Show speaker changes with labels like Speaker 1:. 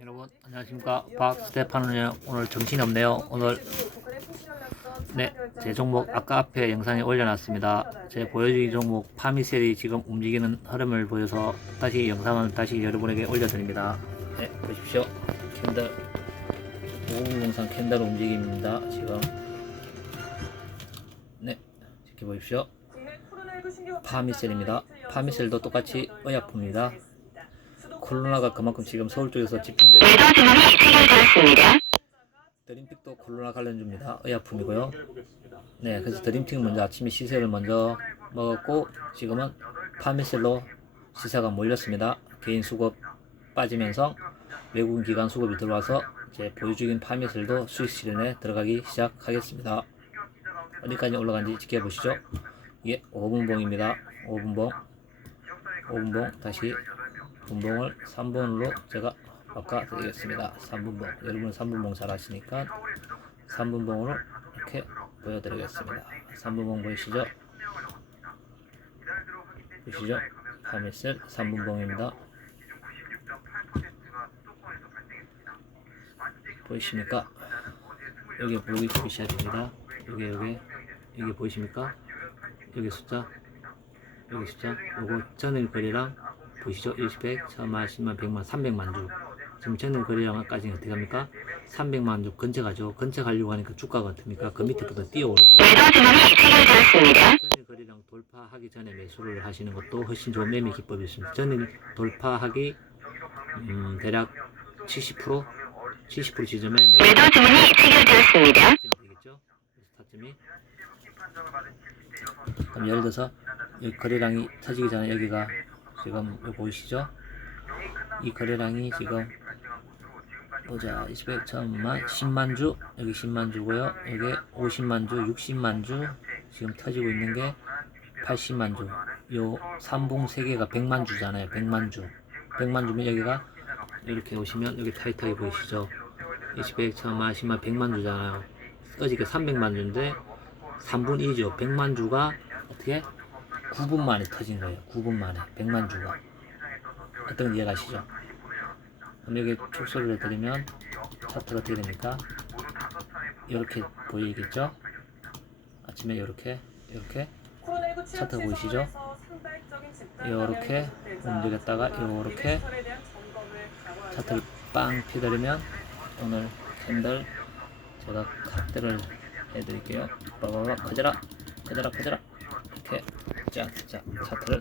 Speaker 1: 여러분 안녕하십니까. 박 스테파노예요 오늘 정신이 없네요. 오늘 네제 종목 아까 앞에 영상에 올려놨습니다. 제 보여주기 종목 파미셀이 지금 움직이는 흐름을 보여서 다시 영상을 다시 여러분에게 올려드립니다. 네 보십시오. 캔들 5분 영상 캔들 움직임입니다 지금. 네 지켜보십시오. 파미셀입니다. 파미셀도 똑같이 의약품입니다 코로나가 그만큼 지금 서울 쪽에서 집중되고
Speaker 2: 주문이 체결되었습니다.
Speaker 1: 드림픽도 코로나 관련주입니다. 의약품이고요. 네, 그래서 드림픽 먼저 아침에 시세를 먼저 먹었고 지금은 파미셀로 시세가 몰렸습니다. 개인 수급 빠지면서 외국인 기관 수급이 들어와서 이제 보유적인 파미셀도 수익 실현에 들어가기 시작하겠습니다. 어디까지 올라간지 지켜보시죠. 이게 5분봉입니다. 5분봉. 5분봉 다시 분봉을 3번으로 제가 바꿔드리겠습니다. 3분봉. 여러분 3분봉 잘 아시니까 3분봉으로 이렇게 보여드리겠습니다. 3분봉 보이시죠? 보시죠? 파미셀 3분봉입니다. 보이십니까? 여기 보기 시작입니다. 여기 여기 여기 보이십니까? 여기 숫자 여기 숫자 요거 전일 거래량 보시죠. 1백 1000만 10만 100만 300만 주. 지금 전일 거래량까지 어떻게 합니까? 300만 주 근처 가죠. 근처 가려고 하니까 주가가 어떻습니까? 그 밑에부터 뛰어오르죠.
Speaker 2: 체결되었습니다.
Speaker 1: 전일 거래량 돌파하기 전에 매수를 하시는 것도 훨씬 좋은 매매 기법이 있습니다. 전일 돌파하기 음, 대략 70% 70% 지점에
Speaker 2: 매도 주문이 체결되었습니다.
Speaker 1: 되겠죠? 스타점이? 그럼 예를 들어서 여기 거래량이 터지기 전에 여기가 지금 여기 보이시죠? 이 거래량이 지금 보자 20백 천만 10만 주 여기 10만 주고요. 여기 50만 주 60만 주 지금 터지고 있는 게 80만 주요 3봉 3개가 100만 주잖아요 100만 주. 100만 주면 여기가 이렇게 오시면 여기 타이트하게 보이시죠? 20백 천만 10만 100만 주잖아요. 어저께 300만 주인데 3분 1이죠. 100만 주가 어떻게 9분 만에 터진 거예요 9분 만에 100만 주가 어떤 건 이해가시죠? 그럼 여기 축소를 해드리면 차트가 어떻게 됩니까? 이렇게 보이겠죠? 아침에 이렇게 이렇게
Speaker 3: 차트 보이시죠?
Speaker 1: 요렇게 움직였다가 요렇게 차트를 빵 피드리면 오늘 캔들 제가 각들을 해드릴게요. 빠바바 커져라 커져라 커져라 이렇게 자, 자 차트를